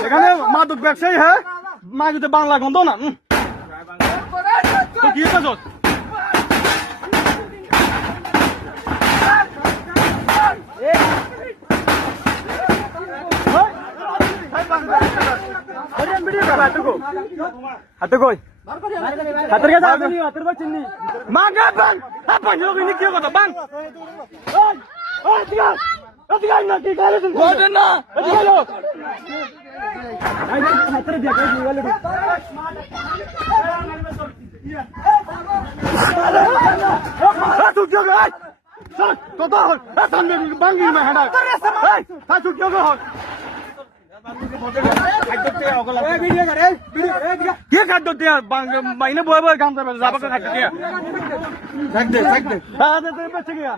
এখানে মাদক ব্যবসায়ী হ্যাঁ মাগুতে বাংলা গন্ধ না তো কি হয়েছে হাতে কই হাতের কাছে আসেনি হাতের কাছে চিনি মাগা বাং আপন লোক ইনি কি কথা বাং ওই ওই ঠিক আছে ঠিক আছে না কি করে তুমি কোন না ঠিক আছে আই হাতের দিয়া কই গেল তুই কি করে সর কত সামনে বাঙ্গি মে হাঁটা এই তুই কি করে কে খাদ্য দিয়া মাইনে বয় বয় কাম করবে যাবো খাদ্য দিয়া বেঁচে গিয়া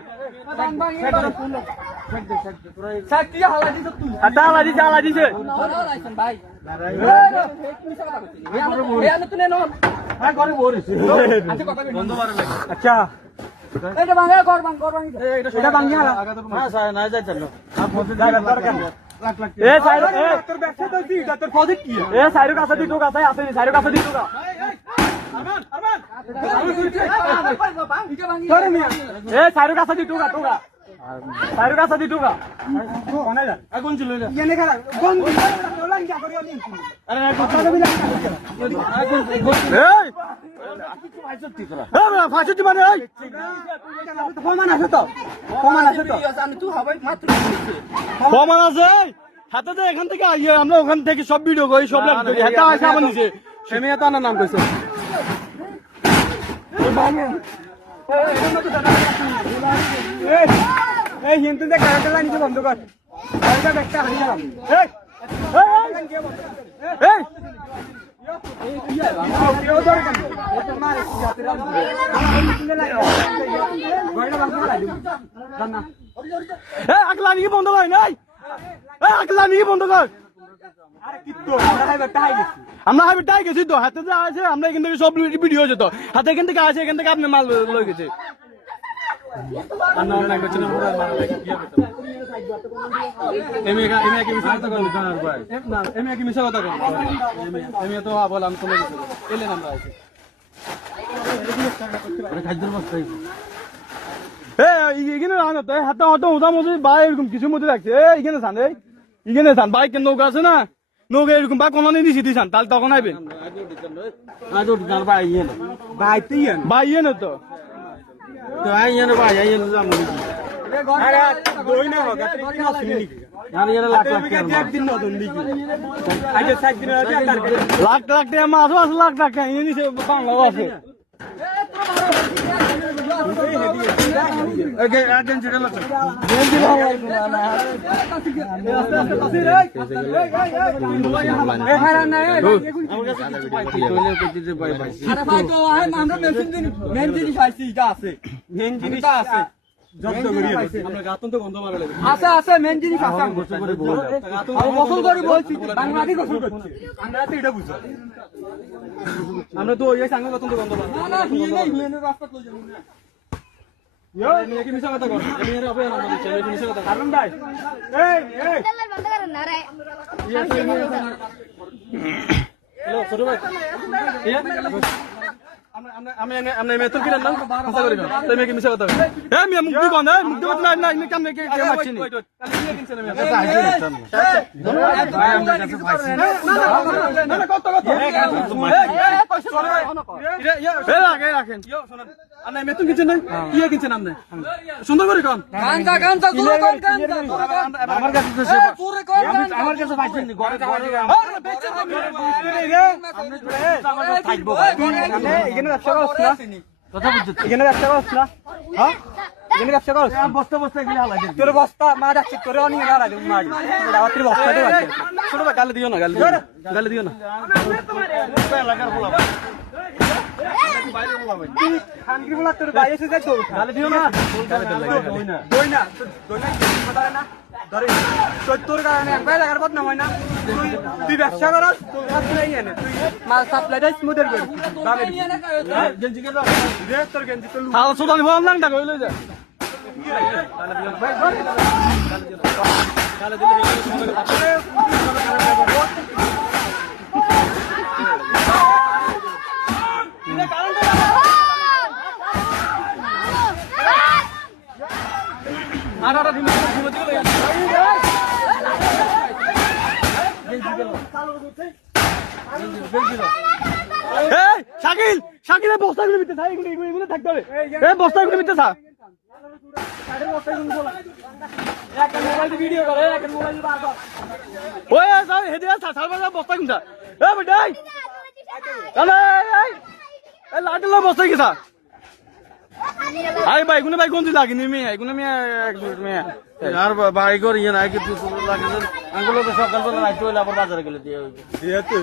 আচ্ছা এটা ভাঙা কর ভাঙ কর ভাঙ এটা ভাঙিয়া না স্যার না যাইতাম না আপনি জায়গা দরকার এ সাইরো এ তোর ব্যবসা তো দি তোর প্রজেক্ট কি এ সাইরো কাছে দি টোকা আছে আছে সাইরো কাছে দি টোকা আরমান সরে মিয়া এ সাইরো কাছে দি টোকা টোকা সাইরো কাছে দি টোকা কোনে যা আগুন ছিল এটা ইনে খারাপ কোন ওলান কি করিও নি আরে কথা কবি না এই ফাঁসি মানে প্রমাণ আছে তো প্রমাণ আছে তো প্রমাণ আছে হাতে তো এখান থেকে আমরা ওখান থেকে সব ভিডিও করি সব আমার নিচে সেমিয়া তো নাম কইছে এই হিন্দু যে গাড়িটা লাইনকে বন্ধ কর গাড়িটা একটা হারিয়ে গেলাম এই আকলা নিয়ে বন্ধ কর নাই আকলা নিয়ে বন্ধ কর আমরা হাইবে টাই গেছি তো হাতে যা আছে আমরা এখান থেকে সব ভিডিও হয়েছে তো হাতে এখান থেকে আছে এখান থেকে আপনি মাল লয়ে গেছে কিছু মধ্যে রাখছে এইখানে চান এইখানে চান বাইক নৌকা আছে না নৌকা এরকম বা কোনো দিছি দিছান তাহলে তখন আইবেন বাইয়ে না তো লাখ লাখ টাকা মাছ আছে লাখ টাকা বাংলাও আছে আছে আছে মেন জিনিস আছে গোসল করে বলছি বাংলাদেশ গোসল করছে আমরা তো এটা বুঝো আমরা তো ওই সাঙ্গ গতন তো গন্ধ না না হিলেনের রাস্তা লই যাব ইয়ো নিয়ে কি মিছা কথা কর নিয়ে হবে না আমাদের ছেলে মিছা কথা কারণ ভাই এই বন্ধ করেন না রে হ্যালো ছোট ভাই আমরা মেতর কিনা না কথা করি না তুই মেকি মিছা কথা এ মিয়া মুখ দিব না মুখ দিব না না ইনি কাম কে মারছি নি কালি নিয়ে কিনছেন আমি আচ্ছা আইছি ভাই আমরা কাছে পাইছি না না কত কত এ আগে রাখেন ইয়ো শুনুন আপনি মেতর কিনছেন না ইয়ে কিনছেন আপনি সুন্দর করে কোন গানটা জোরে কোন গানটা আমার কাছে তো জোরে কোন আমার কাছে পাইছি নি ঘরে আরে বেচে দিবি আপনি আমার থাকবো এখানে ব্যবসা করছ না কথা বুঝছিস এখানে ব্যবসা করছ না হ্যাঁ এখানে ব্যবসা করছ বস্তা বস্তা এগুলা হালাই তোর বস্তা মা রাখছি তোরে অনি না রাখি মা রাত্রি বস্তা দে আছে ছোট ভাই গালে দিও না গালে দিও না এলাকার বলা বাইরে বলা ভাই খানগি বলা তোর বাইরে এসে যাই তো গালে দিও না দই না কথা না তোর কারণে একবার লাগার পথ নামাই না তুই ব্যবসা করস তোর কাছে নাই এনে তুই মাল সাপ্লাই দাইস মুদের করে গেঞ্জি কে দাও দে তোর গেঞ্জি তো হাল সুদানি বল না টাকা হইলো যা আটা দিন এই শাকিল শাকিলের বস্তাগুলো ভিতরে থাক এগুলো থাকতে হবে এই বস্তাগুলো ভিতরে থাক ভিডিও করে এক মোবাইল বার কর ওই স্যার হেডে সালবা বস্তা কোনটা এ বেটাই আরে এই লাটলা বস্তা কি স্যার আরে ভাই কোন ভাই কোন দিন লাগেনি মে কোন মে এক মিনিট মে আর ভাই কর ইয়ে নাই কিছু লাগে আঙ্গুলো তো সকালবেলা রাইতে হইলে আবার বাজারে গেলে দিয়ে দিয়েতে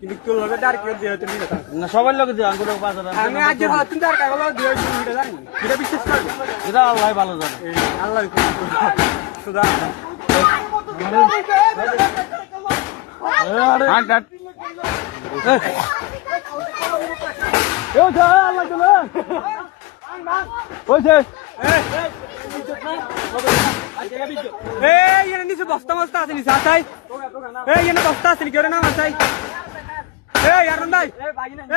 কিন্তু তোর লগে ডার করে দিয়েতে নি না সবার লগে দিয়ে আঙ্গুলো বাজারে আমি আজ হাত ডার কাগজ দিয়ে দিতে জানি এটা বিশ্বাস কর এটা আল্লাহ ভালো জানে আল্লাহ সুদা আরে হাট হাট ও যা আল্লাহ চলে ওই যে এই এনে নিচে বস্তা মস্তা আছে নিচে আসাই এই এনে বস্তা আছে নি কেউ নাম আসাই এই আরন ভাই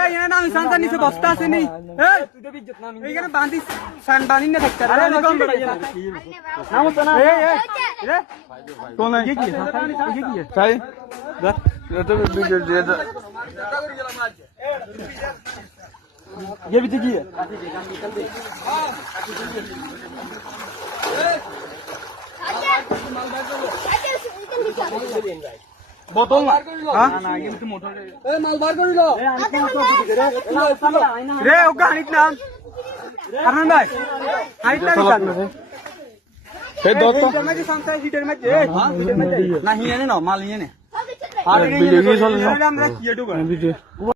এই এনে নাম সান্তা নিচে বস্তা আছে নি এই এইখানে বাঁধি সান বানি না থাকতে আরে কম বড় নাম তো না এই রে কোন है ये की है তাই ये तो वीडियो दे दो ये भी की है बोतल ना हां ना ये तो मोटर ए माल बाहर कर लो रे ओका हानित नाम अरमान भाई हानित नाम ए दो तो में संस्था हिटर में नहीं है ना माल ये ने আর वीडियो ये चल আমরা কি এটু